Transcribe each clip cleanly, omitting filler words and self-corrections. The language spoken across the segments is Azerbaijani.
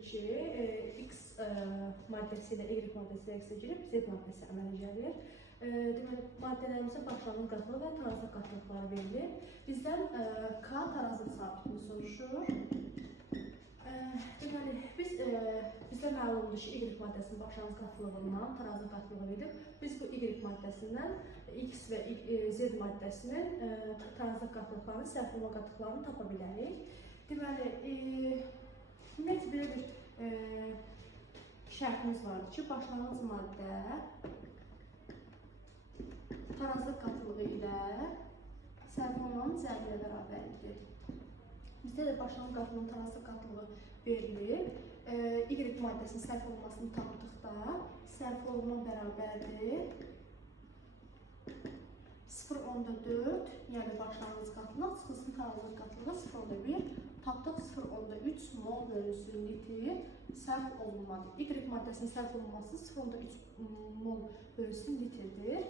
2 x maddəsi ilə y maddəsi əks edilib z maddəsi əmələ gəlir. Deməli, maddələrimizə başlanğıc qatılıq və tarazlıq qatılıqları verilir. Bizdən K tarazlıq sabitini soruşur. Deməli, bizə məlumdur ki, y maddəsinin başlanğıc qatılığından tarazlıq qatılığı verilir. Biz bu y maddəsindən x və z maddəsinin tarazlıq qatılıqlarını, sərf olma qatılıqlarını tapa bilərik. Deməli, ümumiyyətlə belə bir şərtimiz vardır ki, başlanğıc maddə tarazlıq qatılığı ilə sərf olmanın cəmi ilə bərabərdir. Bizdə də başlanğıc qatılığının tarazlıq qatılığı verilir. Y maddəsinin sərf olunmasını tapdıqda sərf olunma bərabərdir 0,4, yəni başlanğıc qatılıq, çıxısının tarazlıq qatılığı 0,1, tapdıq 0,3 mol bölünsün litr sərf olunmadır. Y maddəsinin sərf olunması 0,3 mol bölünsün litrdir.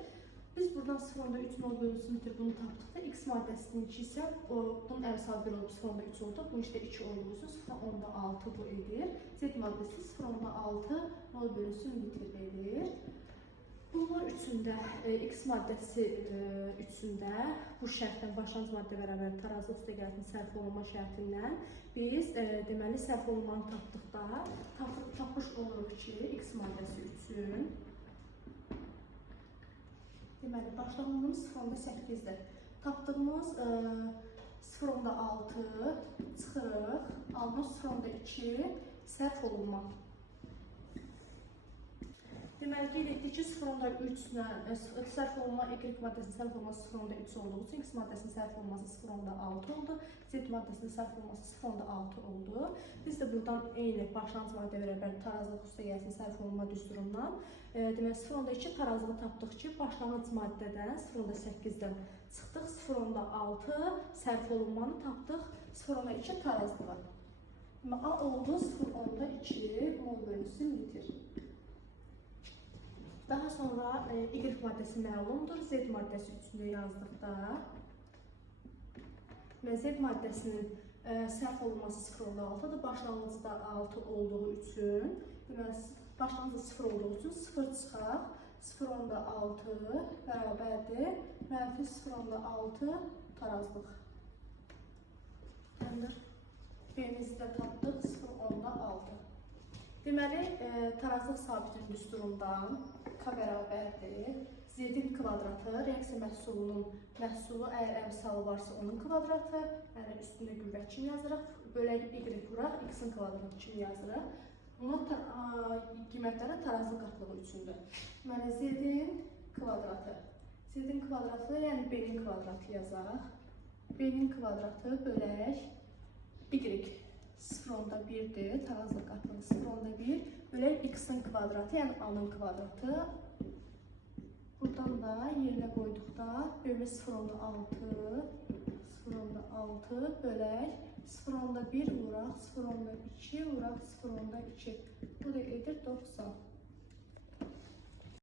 Biz buradan 0,3 mol bölünsün litr bunu tapdıqda x maddəsinin 2 isə bunun əvsal bir olub 0,3 oldu. Bunun işte 2 olduğu üçün 0,6 bu edir. Z maddəsi 0,6 mol bölünsün litr edir. Bunlar üçündə, x maddəsi üçündə bu şərtdən başlanğıc maddə bərabər tarazlıq üstəgələsinin sərf olunma şərtindən biz deməli sərf olunmanı tapdıqda tapmış oluruq ki, x maddəsi üçün deməli başlanğıcımız 0,8-dir. Tapdığımız 0,6 çıxırıq, aldığımız 0,2 sərf olunma. Deməli, qeyd etdik ki, 0,3-lə sərf olunma, y maddəsinin sərf olunması 0,3 olduğu üçün x maddəsinin sərf olunması 0,6 oldu, z maddəsinin sərf olunması 0,6 oldu. Biz də buradan eyni başlanğıc maddə bərabər tarazlıq üstəgələsinin sərf olunma düsturundan deməli 0,2 tarazlığı tapdıq ki, başlanğıc maddədən 0,8-dən çıxdıq, 0,6 sərf olunmanı tapdıq, 0,2 tarazlığı. A oldu 0,2 mol bölünsün litr. Daha sonra y maddəsi məlumdur. Z maddəsi üçündə yazdıqda Z maddəsinin sərf olunması 0,6-dır. Başlanğıcda 6 olduğu üçün, başlanğıcda 0 olduğu üçün 0 çıxaq. 0,6 bərabərdir. Mənfi 0,6 tarazlıq. B-mizi də tapdıq 0,6. Deməli, tarazlıq sabitinin düsturundan K bərabərdir. Z-in kvadratı, reaksiya məhsulunun məhsulu, əgər əmsalı varsa onun kvadratı, yəni üstündə qüvvət kimi yazırıq, bölək y vuraq, x-in kvadratı kimi yazırıq. Bunun qiymətləri tarazlıq qatılığı üçündür. Deməli, z-in kvadratı. Z-in kvadratı, yəni b-nin kvadratı yazaq. B-nin kvadratı bölək y. 0,1'dir, tarazlıq qatılığı 0,1 bölək x-in kvadratı, yəni a-nın kvadratı. Buradan da yerinə qoyduqda bölü 0,6 bölək 0,1 vuraq, 0,2 vuraq, 0,2. Bu da edir 90.